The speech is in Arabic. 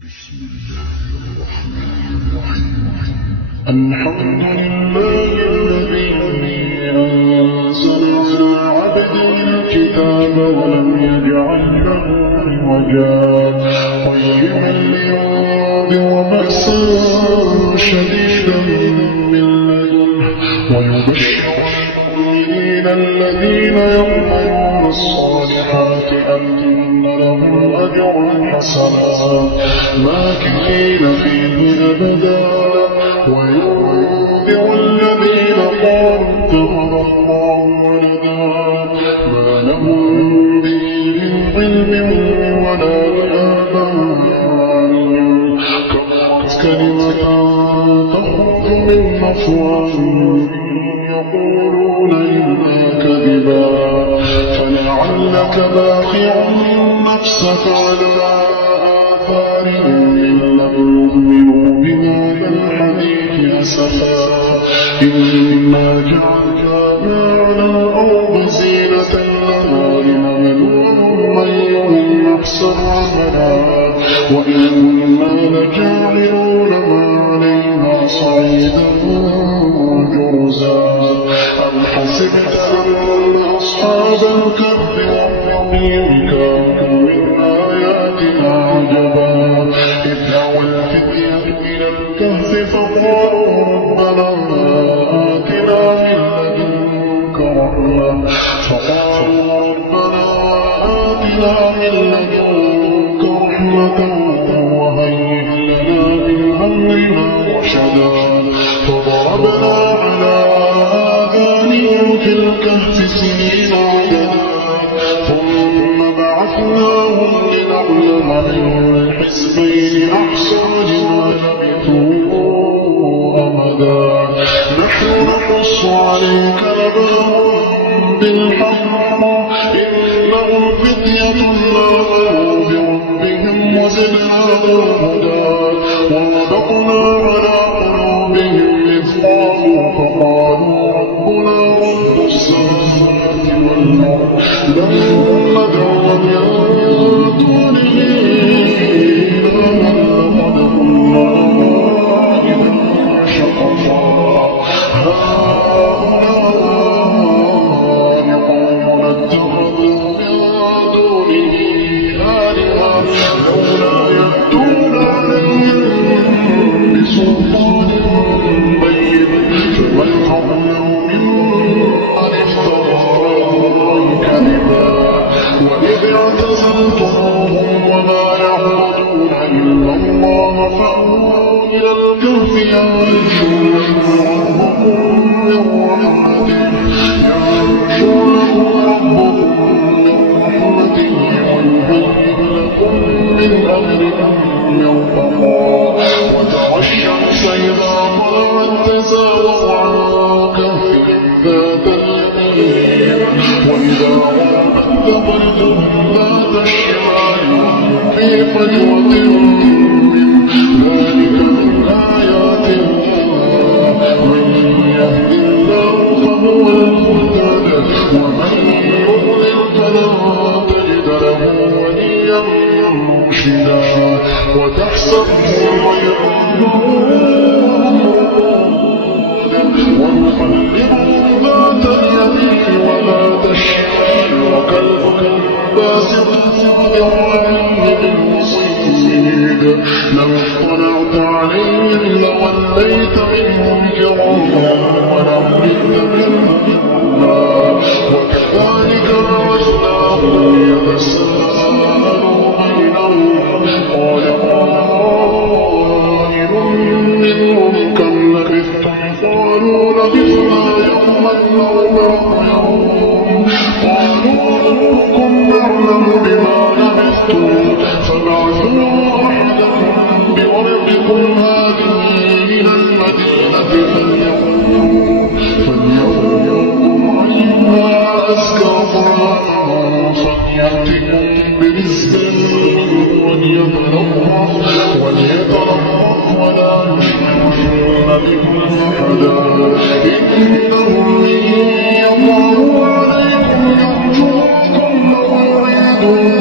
بسم الله الرحمن الرحيم. الحمد لله الذي أنزل على عبده الكتاب ولم يجعل له عوجا قيما لينذر بأسا شديدا من لدنه ويبشر المؤمنين الذين يعملون الصالحات أن لهم أجرا حسنا ماكثين فيه أبدا وينذر الذين قالوا اتخذ الله ولدا ما لهم به من علم ولا لآبائهم كبرت كلمة تخرج من أفواههم يقولون إلا كذبا فلعلك باخع نفسك على آثارهم إن لم يؤمنوا بهذا الحديث أسفا إنا جعلنا على الأرض زينة لها لنبلوهم أيهم أحسن عملا وإنا لجاعلون ما عليها صعيدا جرزا أم حسبت أن أصحاب الكهف والرقيم كانوا من آياتنا عجبا إذ أوى الفتية إلى الكهف فقالوا ربنا آتنا من لدنك رحمة وهيئ لنا من أمرنا رشدا فضربنا على آذانهم في الكهف سنين عددا ثم بعثناهم لنعلم أي الحزبين أحصى لما لبثوا أمدا نحن نقص عليك نبأهم بالحق إنهم فتية آمنوا بربهم وزدناهم هدى وربطنا على قلوبهم إذ قاموا فقالوا ربنا رب السماوات والأرض لن ندعو من دونه إلها لقد قلنا إذا شططا هؤلاء قوم اتخذوا من دونه آلهة لولا يأتون عليهم بسلطان بين فمن أظلم ممن افترى على الله كذبا وإذ اعتزلتموهم وما يعبدون إلا الله فأووا إلى الكهف ينشر لكم ربكم من رحمته ويهيئ لكم من أمركم مرفقا وترى الشمس إذا طلعت تزاور عن كهفهم ذات اليمين وإذا غربت تقرضهم ذات الشمال في فجوة من ذلك من آيات الله من يهد الله فهو المهتد ومن يضلل فلن تجد له وليا مرشدا وتحسبهم ونقلبهم ذات اليمين وذات الشمال وكلبهم باسط ذراعيه بالوصيد لو اطلعت عليهم لوليت منهم فرارا ولملئت منهم وكذلك بعثناهم يتساءلوا بينهم قال قائل منهم كم لبثتم قالوا لبثنا يوما أو بعض يوم قالوا ربكم أعلم بما لبثتم فابعثوا أحدكم بورقكم هذه إلى المدينة فلينظروا أيها أزكى طعاما فليأتكم برزق وليتلطف ولا يشركن بكم أحدا إنهم إن يظهروا عليكم يرجوكم أو يريدون